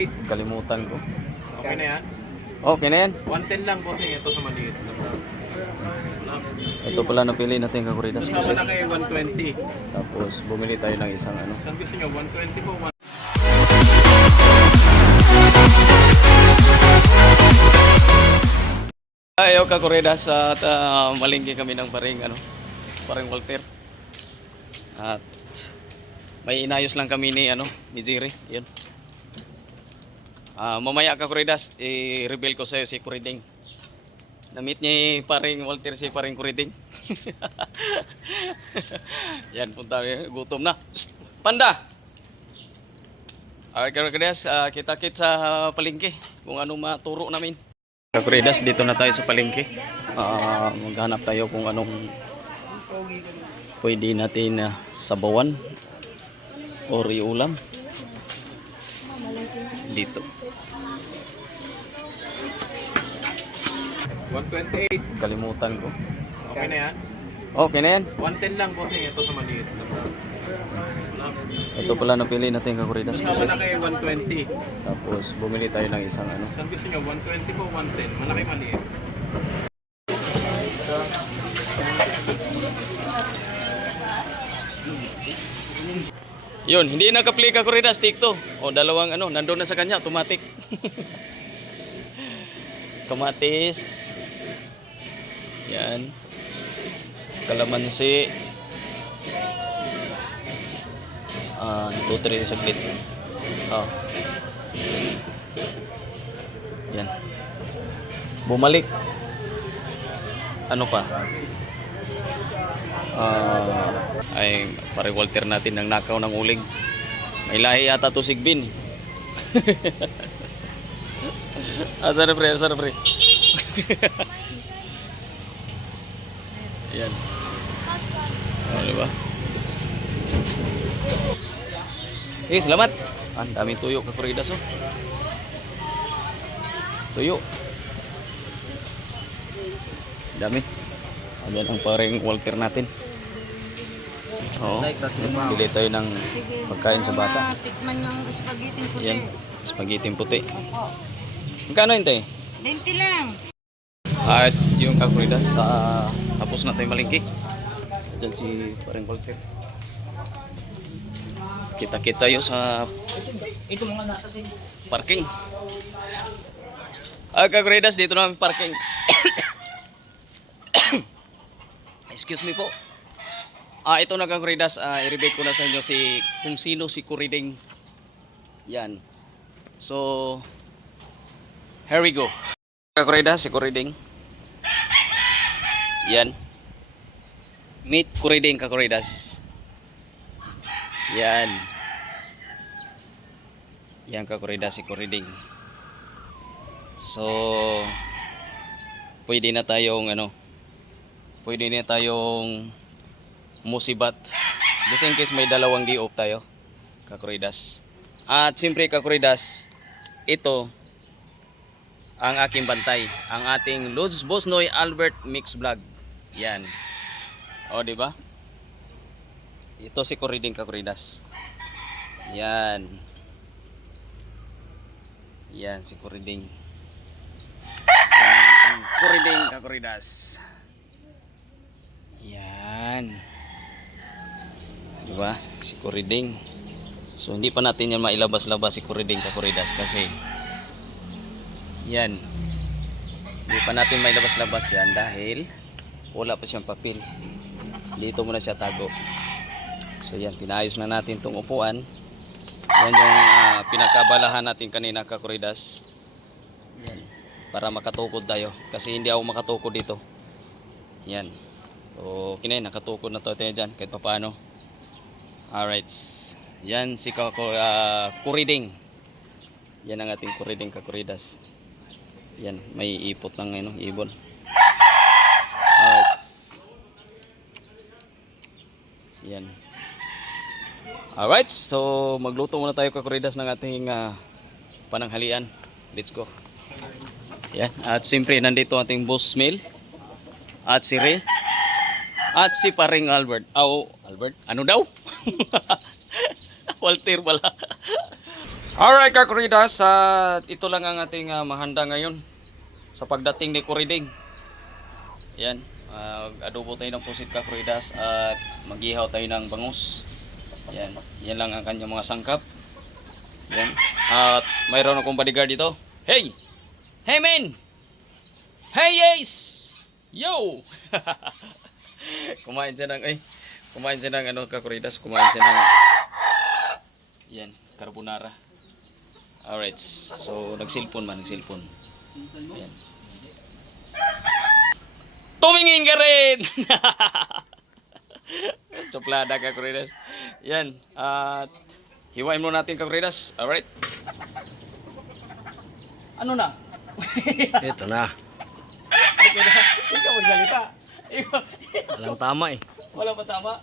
Kalimutan ko. Okay na yan? Okay na yan. 110 lang bossing, ito sa maliit. Ito pala napili natin kakuridas. Sa malaki 120. Tapos bumili tayo ng isang ano. Saan gusto nyo? 120 po? Ayaw kakuridas at malingki kami ng paring ano, paring Walter. At may inayos lang kami ni ano, ni Jerry. Yun. Mamaya kakuridas, i-reveal ko sa iyo si Kuriding. Na-meet niya paring Walter si paring Kuriding. Yan, punta gutom na. Psst, Panda! Kakuridas, kita-kit sa palengke kung ano maturo namin. Kakuridas, dito na tayo sa palengke. Maghanap tayo kung anong pwede natin sabawan or iulam dito. 128. Kalimutan ko. Okay na yan? Okay na yan. 110 lang bossing, ito sa maliit. Ito pala napili natin kakuridas. Sa malaki 120. Tapos bumili tayo ng isang ano. Saan gusto nyo? 120 po, 110. Malaki maliit. Yun, hindi naka-play kakuridas, TikTok. O dalawang ano, nandun na sa kanya, automatic. Kamatis. Yan. Kalamansi. 2-3 saglit. Yan. Bumalik. Ano pa? Ay pare Walter natin ng nakaw ng uling. May lahi yata to Sigbin. Asar pre. Yan. Ano ba? Salamat. Ang daming tuyo kakuridas oh. Tuyo. Dami. Ayan ang paring Walter natin. Oo. Bili tayo ng pagkain sa bata. Tikman yung spaghetti puti. Yan. Spaghetti puti. Magkano yun tayo? 20 lang. At yung kakuridas, tapos na tayo malingki. Diyan si paring Walter. Kita-kita tayo sa parking. Kakuridas, dito na parking. Excuse me po. Ito na kakuridas, i-reveal ko na sa inyo kung sino si Kuriding. Yan. So, here we go. Kakuridas, si Kuriding. Yan. Meet Kuriding kakuridas. Yan. Yan kakuridas si Kuriding. So, pwede na tayong musibat. Just in case may dalawang day off tayo, kakuridas. At siyempre kakuridas, ito ang aking bantay, ang ating Lods Bosnoy Albert Mix Vlog. Yan. O, di ba? Ito si Kuriding kakuridas. Yan. Yan si Kuriding. Yan, Kuriding kakuridas. Yan. Diba? Si Kuriding. So hindi pa natin yan mailabas-labas si Kuriding kakuridas kasi yan. Hindi pa natin mailabas-labas yan dahil wala pa siyang papel. Dito muna siya tago. So yan, pinaayos na natin tong upuan. Yan yung pinakabalahan natin kanina kakuridas. Yan. Para makatukod tayo kasi hindi ako makatukod dito. Yan. So, kinay nakatukod na tayo dyan kahit paano. Alright. Yan si Kuriding. Yan ang ating Kuriding kakuridas. Yan, may ipot ng ibon. Alright. Yan. Alright, so magluto muna tayo kakuridas ng ating pananghalian. Let's go. Yan, at siyempre nandito ating boss Mel at si Ray at si paring Albert. Albert, ano daw? Walter pala. Alright kakuridas, at ito lang ang ating mahanda ngayon sa pagdating ni Kuriding. Yan, adobo tayo ng pusit kakuridas at magihaw tayo ng bangus. Yan, yan lang ang kanyang mga sangkap. Yan, at mayroon akong bodyguard dito. Hey! Hey man! Hey Ace! Yo! Kumain siya ng ano kakuridas, kumain siya ng yan, carbonara. Alright, so nagsilpon. Ayan. Tumingin ka rin! Suplada ka, Kuridas. Yan, at hiwain mo natin ka, Kuridas. Alright. Ano na? Ito na. Ikaw magsalita. Walang tama eh. Wala pa tama?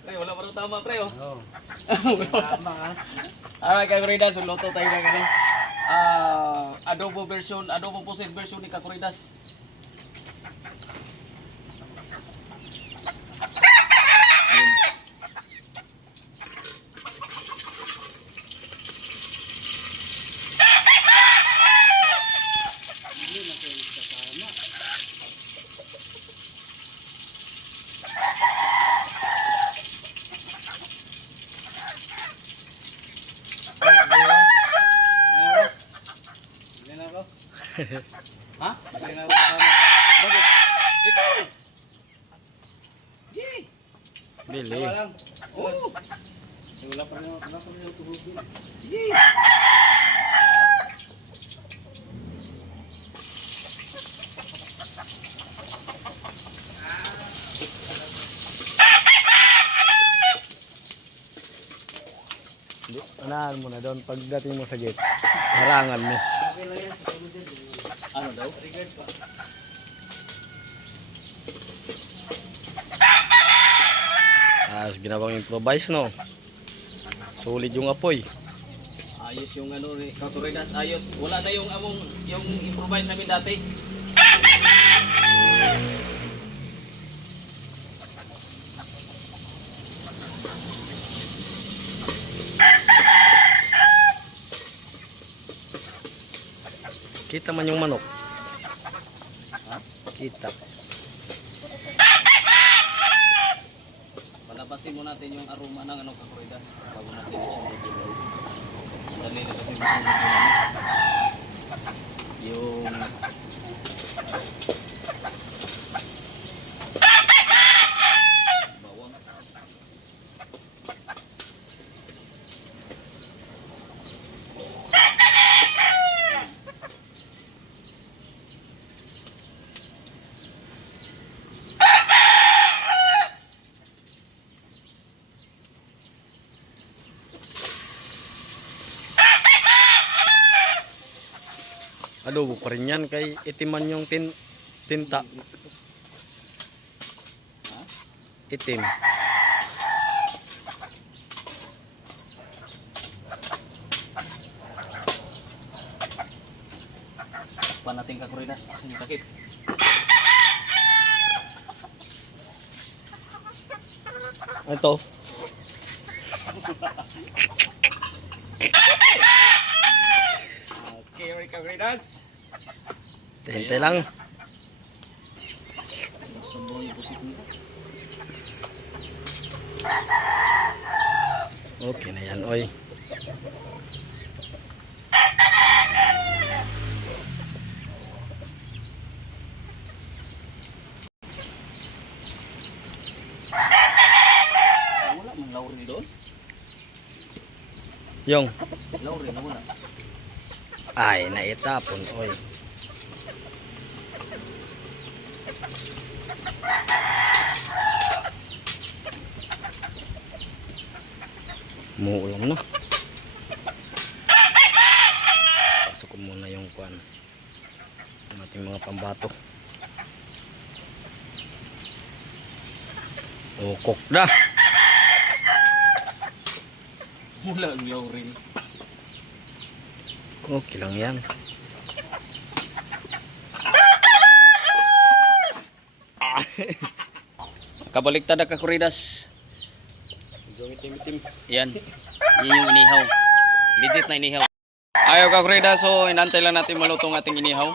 Pre, wala pa rin tama, pre, oh. Tama ha. Alright, kakuridas, luto tayo ng ano, adobo pusit version ni kakuridas. Ha? Bakit? Ikaw! Yay! Bili. Oo! Wala pa rin yung tuhod din. Sige! Anahan mo na doon pagdating mo sa gate. Harangan mo. Ano daw? Ginawang improvise no. Solid yung apoy. Ayos yung ano ni kakuridas, ayos. Wala na yung yung improvise namin dati. Kita man yung manok. Kita. Palabasin mo natin yung aroma ng ano kakuridas bago natin i-enjoy. Dali na kasi yung bawang. Adobo pa rin yan kay itiman yung tinta. Itim. Pa natin kakuridas kasi takip. Ito. Okay, alright kakuridas. Hintay lang. Sumbong yung pusit mo. Okay na yan, oy. Wala man laurel doon. Yung. Laurel na wala. Ay, naitapon, oy. Muulan na. Pasok ko muna yung kuan. Ang ating mga pambato. Ukok na. Wala ang laurel. Okay lang yan. Kabaliktad na kakuridas. Medyo itim-itim. Yan. Yan yung inihaw. Legit na inihaw. Ayaw ka, Kurida. So, inantay lang natin maluto ang ating inihaw.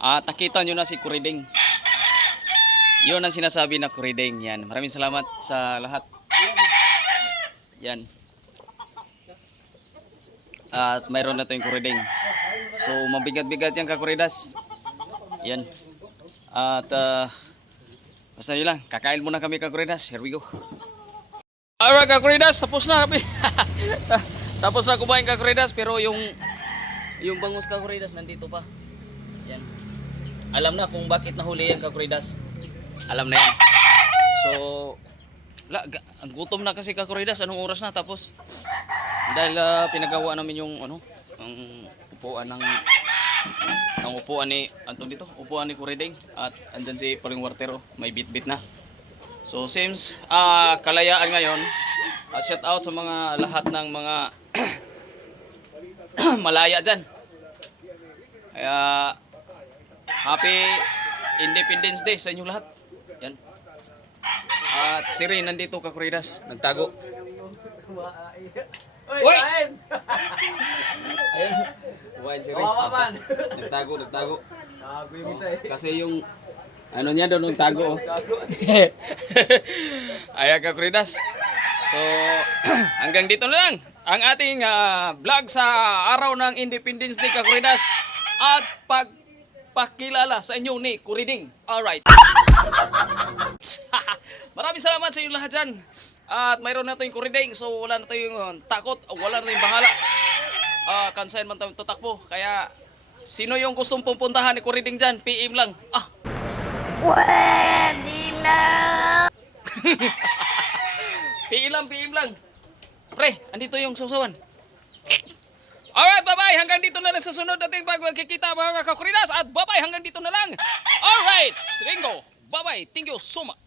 At nakita nyo na si Kuriding. Yun ang sinasabi na Kuriding. Yan. Maraming salamat sa lahat. Yan. At mayroon na tayong Kuriding. So, mabigat-bigat yan, Kakuridas. Yan. At, basta nyo lang. Kakain muna kami, Kakuridas. Here we go. Alright, Kakuridas. Tapos na kami. Tapos na kumain, Kakuridas. Pero yung bangus, Kakuridas, nandito pa. Yan. Alam na kung bakit nahuli yan, Kakuridas. Alam na yan. So, ang gutom na kasi, Kakuridas. Anong oras na? Tapos, dahil pinagawa namin yung ang upuan ng upuan ni Anton dito, upuan ni Kuriding, at andyan si Paring Wartero, may bit-bit na. So, seems kalayaan ngayon. Shout out sa mga lahat ng mga malaya dyan. Kaya, Happy Independence Day sa inyo lahat. Yan. At si Ray nandito, Kakuridas, nagtago. Uy! Ayan. Uwain si Ray. Nagtago. Kasi yung ano niya doon, nagtago. Ayan, Kakuridas. So, hanggang dito na lang ang ating vlog sa araw ng Independence Day, Kakuridas. At pagpakilala sa inyo ni Kuriding. Alright. Maraming salamat sa inyo lahat dyan. At mayroon na tayong Kuriding. So wala na tayong takot. Wala na tayong bahala. Kansayan man tayong tatakbo. Kaya sino yung gustong pupuntahan ni Kuriding dyan? PM lang. Pwede na. PM lang. Pre, andito yung sausawan. Alright, bye-bye. Hanggang dito na lang sa sunod nating pagkikita, mga Kakuridas. At bye-bye, hanggang dito na lang. Alright, Ringo. Bye-bye. Thank you so much.